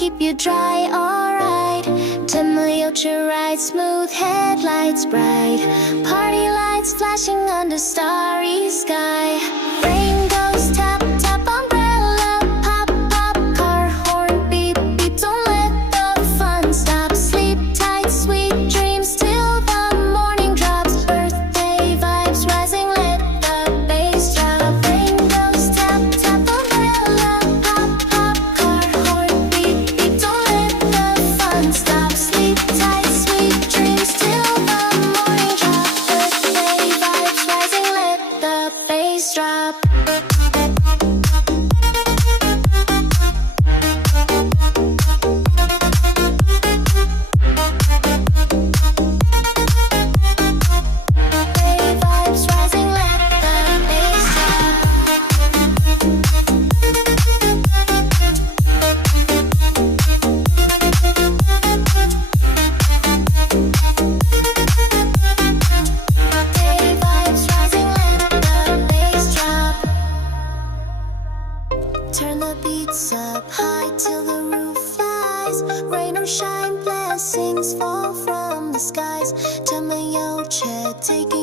keep you dry, alright. Temperature right, smooth headlights bright. Party lights flashing under starry sky. Rain goes tap, tap, umbrella, pop, pop, car horn, beep, beep. Don't let the fun stop. Sleep tight, sweet dreams till the morning drops. Birthday vibes rising, let the bass drop. Rain goes tap, tap, umbrella, pop, pop, car horn, beep, beep. Don't let the fun stop. Sleep tight, sweet dreams till the morning drop. Birthday vibes rising, let the bass drop. Turn the beats up high till the roof flies. Rain or shine, blessings fall from the skies. Tell me your chat, taking